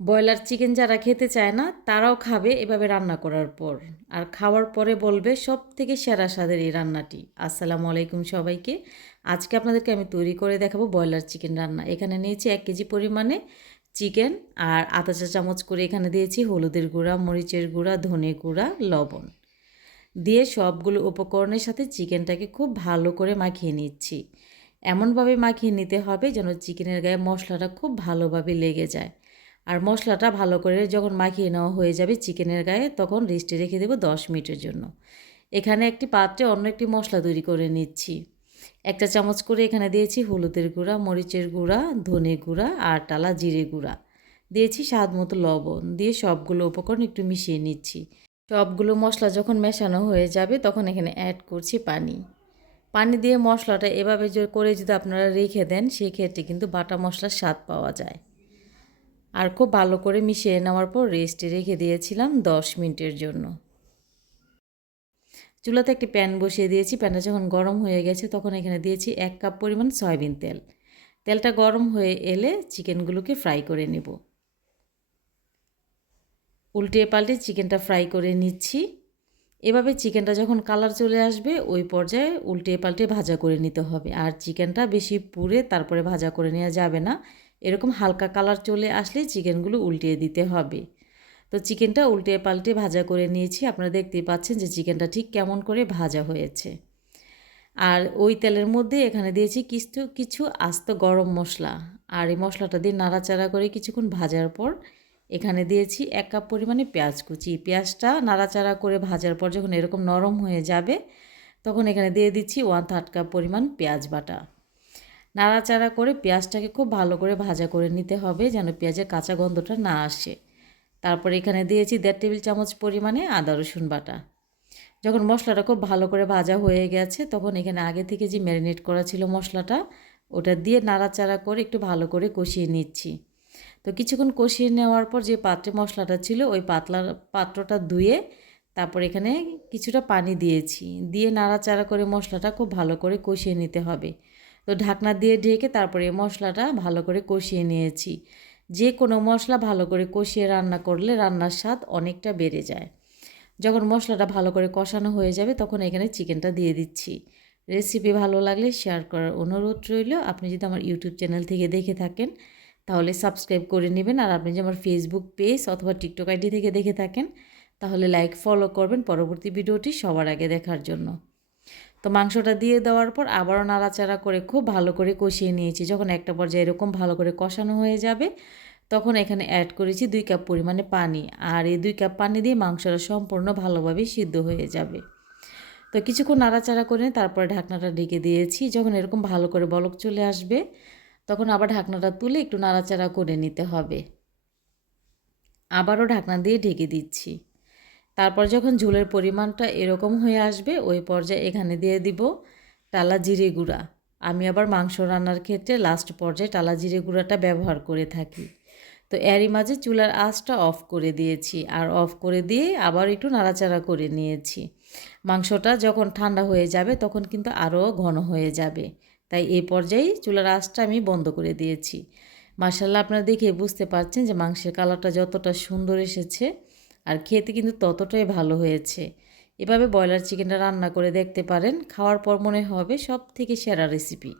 Broiler chicken যারা খেতে চায় না, তারাও খাবে এভাবে রান্না করার পর। আর খাওয়ার পরে বলবে সব থেকে সেরা স্বাদের এই রান্নাটি। আসসালামু আলাইকুম সবাইকে। আজকে আপনাদেরকে আমি তৈরি করে দেখাবো ব্রয়লার চিকেন রান্না। এখানে নিয়েছি এক কেজি পরিমাণে চিকেন আর আধা চা চামচ করে এখানে দিয়েছি হলুদের গুঁড়া, মরিচের গুঁড়া, ধনে গুঁড়া, লবণ। দিয়ে সবগুলো উপকরণের সাথে চিকেনটাকে খুব ভালো করে মাখিয়ে নিচ্ছি। এমনভাবে মাখিয়ে নিতে হবে যেন চিকেনের গায়ে মশলাটা খুব ভালোভাবে লেগে যায়। আর মশলাটা ভালো করে যখন মাখিয়ে নেওয়া হয়ে যাবে চিকেনের গায়ে, তখন রেস্টে রেখে দেবো দশ মিনিটের জন্য। এখানে একটি পাত্রে অন্য একটি মশলা তৈরি করে নিচ্ছি। একটা চামচ করে এখানে দিয়েছি হলুদের গুঁড়া, মরিচের গুঁড়া, ধনে গুঁড়া আর টালা জিরে গুঁড়া। দিয়েছি স্বাদ মতো লবণ দিয়ে সবগুলো উপকরণ একটু মিশিয়ে নিচ্ছি। সবগুলো মশলা যখন মেশানো হয়ে যাবে, তখন এখানে অ্যাড করছি পানি। পানি দিয়ে মশলাটা এভাবে করে যদি আপনারা রেখে দেন, সেক্ষেত্রে কিন্তু বাটা মশলার স্বাদ পাওয়া যায়। আর খুব ভালো করে মিশিয়ে নেওয়ার পর রেস্টে রেখে দিয়েছিলাম দশ মিনিটের জন্য। চুলাতে একটি প্যান বসিয়ে দিয়েছি। প্যানটা যখন গরম হয়ে গেছে তখন এখানে দিয়েছি এক কাপ পরিমাণ সয়াবিন তেল। তেলটা গরম হয়ে এলে চিকেনগুলোকে ফ্রাই করে নেব। উল্টে পাল্টে চিকেনটা ফ্রাই করে নিচ্ছি। এভাবে চিকেনটা যখন কালার চলে আসবে ওই পর্যায়ে উল্টে পাল্টে ভাজা করে নিতে হবে। আর চিকেনটা বেশি পুড়ে তারপরে ভাজা করে নেওয়া যাবে না। এরকম হালকা কালার চলে আসলে চিকেনগুলো উল্টিয়ে দিতে হবে। তো চিকেনটা উল্টে পাল্টে ভাজা করে নিয়েছি। আপনারা দেখতেই পাচ্ছেন যে চিকেনটা ঠিক কেমন করে ভাজা হয়েছে। আর ওই তেলের মধ্যে এখানে দিয়েছি কিছু কিছু আস্ত গরম মশলা। আর এই মশলাটা দিয়ে নাড়াচাড়া করে কিছুক্ষণ ভাজার পর এখানে দিয়েছি এক কাপ পরিমাণে পেঁয়াজ কুচি। পেঁয়াজটা নাড়াচাড়া করে ভাজার পর যখন এরকম নরম হয়ে যাবে, তখন এখানে দিয়ে দিচ্ছি ওয়ান থার্ড কাপ পরিমাণ পেঁয়াজ বাটা। নাড়াচাড়া করে পেঁয়াজটাকে খুব ভালো করে ভাজা করে নিতে হবে যেন পেঁয়াজের কাঁচা গন্ধটা না আসে। তারপর এখানে দিয়েছি দেড় টেবিল চামচ পরিমাণে আদা, রসুন বাটা। যখন মশলাটা খুব ভালো করে ভাজা হয়ে গেছে, তখন এখানে আগে থেকে যে ম্যারিনেট করা ছিল মশলাটা, ওটা দিয়ে নাড়াচাড়া করে একটু ভালো করে কষিয়ে নিচ্ছি। তো কিছুক্ষণ কষিয়ে নেওয়ার পর যে পাত্রে মশলাটা ছিল, ওই পাতলা পাত্রটা ধুয়ে তারপর এখানে কিছুটা পানি দিয়েছি। দিয়ে নাড়াচাড়া করে মশলাটা খুব ভালো করে কষিয়ে নিতে হবে। তো ঢাকনা দিয়ে ঢেকে তারপরে মশলাটা ভালো করে কষিয়ে নিয়েছি। যে কোনো মশলা ভালো করে কষিয়ে রান্না করলে রান্নার স্বাদ অনেকটা বেড়ে যায়। যখন মশলাটা ভালো করে কষানো হয়ে যাবে তখন এখানে চিকেনটা দিয়ে দিচ্ছি। রেসিপি ভালো লাগলে শেয়ার করার অনুরোধ রইল। আপনি যদি আমার ইউটিউব চ্যানেল থেকে দেখে থাকেন তাহলে সাবস্ক্রাইব করে নেবেন। আর আপনি যদি আমার ফেসবুক পেজ অথবা টিকটক আইডি থেকে দেখে থাকেন তাহলে লাইক ফলো করবেন পরবর্তী ভিডিওটি সবার আগে দেখার জন্য। তো মাংসটা দিয়ে দেওয়ার পর আবারও নাড়াচাড়া করে খুব ভালো করে কষিয়ে নিয়েছি। যখন একটা পর্যায়ে এরকম ভালো করে কষানো হয়ে যাবে, তখন এখানে অ্যাড করেছি দুই কাপ পরিমাণে পানি। আর এই দুই কাপ পানি দিয়ে মাংসটা সম্পূর্ণ ভালোভাবে সিদ্ধ হয়ে যাবে। তো কিছুক্ষণ নাড়াচাড়া করে তারপরে ঢাকনাটা ঢেকে দিয়েছি। যখন এরকম ভালো করে বলক চলে আসবে, তখন আবার ঢাকনাটা তুলে একটু নাড়াচাড়া করে নিতে হবে। আবারও ঢাকনা দিয়ে ঢেকে দিচ্ছি। তারপর যখন ঝোলের পরিমাণটা এরকম হয়ে আসবে, ওই পর্যায়ে এখানে দিয়ে দিব টালা জিরে গুঁড়া। আমি আবার মাংস রান্নার ক্ষেত্রে লাস্ট পর্যায়ে টালা জিরে গুঁড়াটা ব্যবহার করে থাকি। তো এরই মাঝে চুলার আঁচটা অফ করে দিয়েছি আর অফ করে দিয়ে আবার একটু নাড়াচাড়া করে নিয়েছি। মাংসটা যখন ঠান্ডা হয়ে যাবে তখন কিন্তু আরও ঘন হয়ে যাবে। তাই এই পর্যায়ে চুলার আঁচটা আমি বন্ধ করে দিয়েছি। মার্শাল্লাহ আপনারা দেখে বুঝতে পারছেন যে মাংসের কালারটা যতটা সুন্দর এসেছে। আর খেতে কিন্তু ততটাই ভালো হয়েছে। এভাবে ব্রয়লার চিকেনটা রান্না করে দেখতে পারেন, খাওয়ার পর মনে হবে সব থেকে সেরা রেসিপি